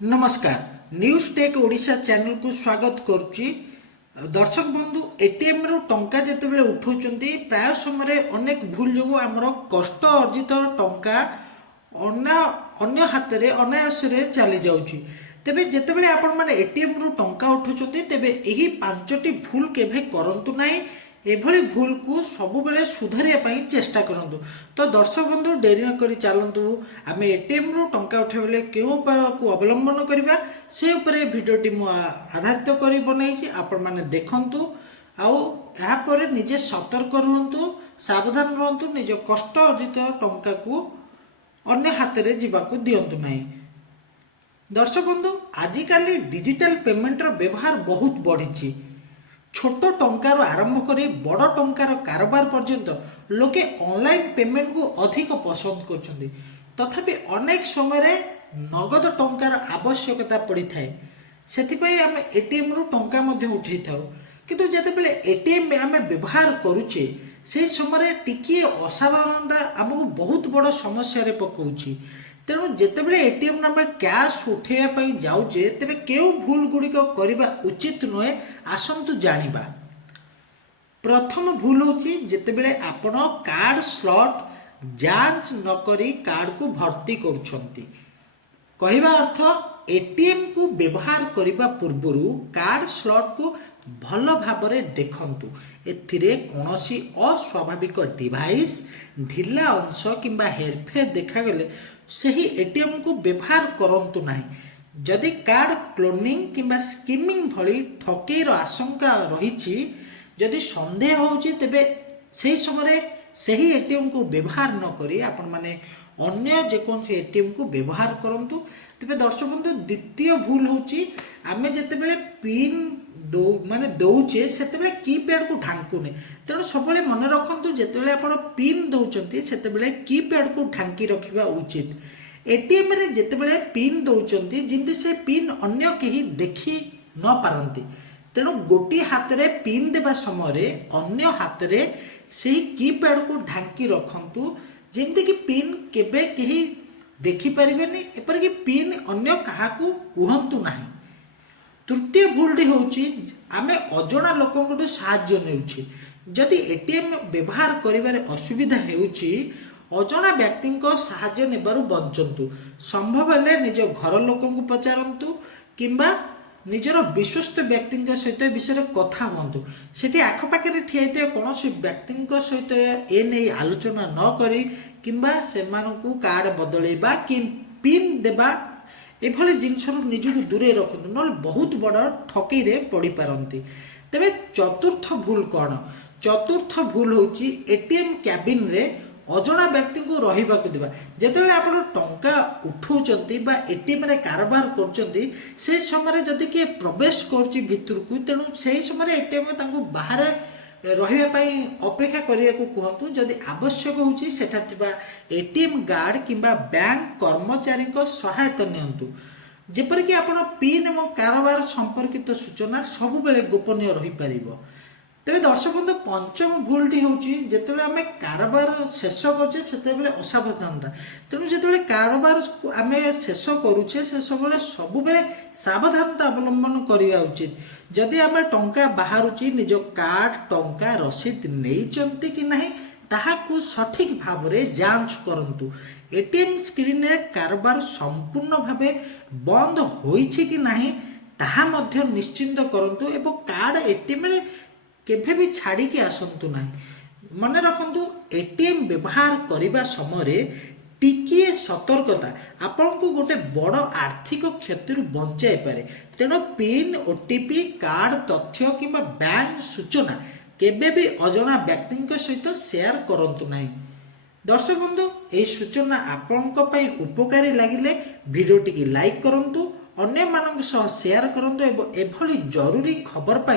नमस्कार news take Odisha channel को स्वागत करुच्ची। दर्शक बंधु एटीएम रु टंका जितेबाला उठाउछंती प्राय समय अनेक भूल जो आमर कष्ट अर्जित टंका अन्य हाथ में अनायास चली जाउची। तेबे जितेबाला आपण माने एटीएम रु टंका उठाउछंती तेबे एही पांचटी भूल केभे करंतु नाही। एभली भूल को सबु बेले सुधारिया पई चेष्टा करंतु। तो दर्शक बंधु डेरी न करी चालंतु आमे एटीएम रु टंका उठाइले केउ उपाय को अवलंबन करिबा से उपरे भिडियोटी मु आधारित करी बनाइछि। आपण माने देखंतु आउ या परे निजे सतर्क रहंतु, सावधान रहंतु, निज कष्ट अर्जित टंका को अन्य हाथ रे जीवाकू दियंतु नाही। दर्शक बंधु आजिकाली डिजिटल पेमेंट रो व्यवहार बहुत बढ़ी। छोट टंकार आरंभ करी बड़ टंकार कारोबार पर्यंत लोके ऑनलाइन पेमेंट को अधिक पसंद करछन्ती। तथापि अनेक समय नगद टंकार आवश्यकता पड़ी थाए, सेथिपई आमे एटीएम रु टंका मध्ये उठै थाउ। किंतु जेतेबेले एटीएम आमे व्यवहार करूचे से समय टिके असावधानता आमको बहुत बड़ समस्या रे पकाउची। तेणु जितेबाला एटीएम आम कैश उठेबा जाऊे तेरे क्यों भूल गुड़िक करवा उचित नुहे आसतु जानिबा। प्रथम भूल हूँ जितेबाला आपण कार्ड स्लॉट जांच नकरी कार्ड को भर्ती करुछंती। कहवा अर्थ एटीएम को व्यवहार करने पूर्वर कार्ड स्लॉट को भल भावरे देखंतु। एथिरे कौनसी अस्वाभाविक डिवाइस ढिला अंश किंबा हेरफेर देखागले सही एटीएम को व्यवहार करंतु नाही। जदि कार्ड क्लोनिंग किंबा स्किमिंग भली ठकेर आशंका रही, जदि संदेह होची तेबे सही समय सही एटीएम को व्यवहार न करी आपण माने अन्य जेकोसी एटीएम को व्यवहार करंतु। तेबे दर्शक बंधु द्वितीय भूल होची आमे जेतेबेले पिन माने दौचे सेतेबेले कीपैड को ढांकुने। तेणु सब मन रखु जितेबाला आप पिन दौरान से कीपैड को ढांकी रखा उचित। एटीएम रे जितेबाला पिन दौरान जमी से पिन अन्य कहीं देखी न पारती। तेणु गोटे हाथ में पिन देवा समय अन्य हाथ में से कीपैड को ढांकी रखु जमती कि पिन केबे कहीं देखिपारे एपरिक पिन अन्य क्या कहतु ना। तृतीय भूलटी हूँ आम अजणा लोक साहाय्य नेउछे। जदि एटीएम व्यवहार करिबारे असुविधा हेउछि अजणा व्यक्ति साहाय्य नेबारु बंचंतु। संभव हेले निज घर लोक पचारंतु किंबा निजर विश्वस्त व्यक्ति सहित विषय कथा हुंतु। सेठी आखपाखे ठिया कौन व्यक्ति सहित एने आलोचना न करी किंबा सेमानकु कार्ड बदलैबा कि पिन देबा एभली जिनस निजक दूरे रखु ना बहुत बड़ ठकई पड़ पारती। तेरे चतुर्थ भूल कौन? चतुर्थ भूल हूँ एटीएम कैबिन रे अजणा व्यक्ति को रहा देवा। जिते आप टंका उठाउछंती बा एटीएम रे कारोबार करछंती से समय जदि किए प्रवेश करुच्ची भितर को तेणु से समय एटीएम बाहर रही अपेक्षा करने को कहतु। जदि आवश्यक होची सेठा थिबा एटीएम गार्ड किंबा बैंक कर्मचारी सहायता नियंतु। जेपरिक आपण पिन एवं कारोबार संपर्कित सूचना सबु बेले गोपनीय रही पारिबो। तेरे दर्शक बंधु पंचम भूलटी हूँ जिते आम कारोबार शेष करुचे से असावधानता। तेणु जिते कारोबार आम शेष करुचे से सब बेले सावधानता अवलंबन करवा उचित। जदि आम टंका बाहरुची निज कार्ड टंका रसीद नहीं कि नहीं ताहाकू सठिक भाव में जांच करंतु। एटीएम स्क्रीन रे कारोबार संपूर्ण भावे बंद होइछि कि नहीं ताहा मध्य निश्चिंत करंतु एवं कार्ड एटीएम रे केभे भी छाड़ी के आसंतु नहीं। मन रखंतु एटीएम व्यवहार करने समय टिकिए सतर्कता आपन को गोटे बड़ आर्थिक क्षति बचाई पारे। तेणु पिन ओटीपी कार्ड तथ्य किंबा बैंक सूचना केबे भी अजणा व्यक्ति सहित शेयर करंतु नहीं। दर्शक बंधु यह सूचना आपण उपकारी लगिले भिडियोटी लाइक करंतु, अन्य मानक सह शेयर करंतु एवं एभली जरूरी खबर पाई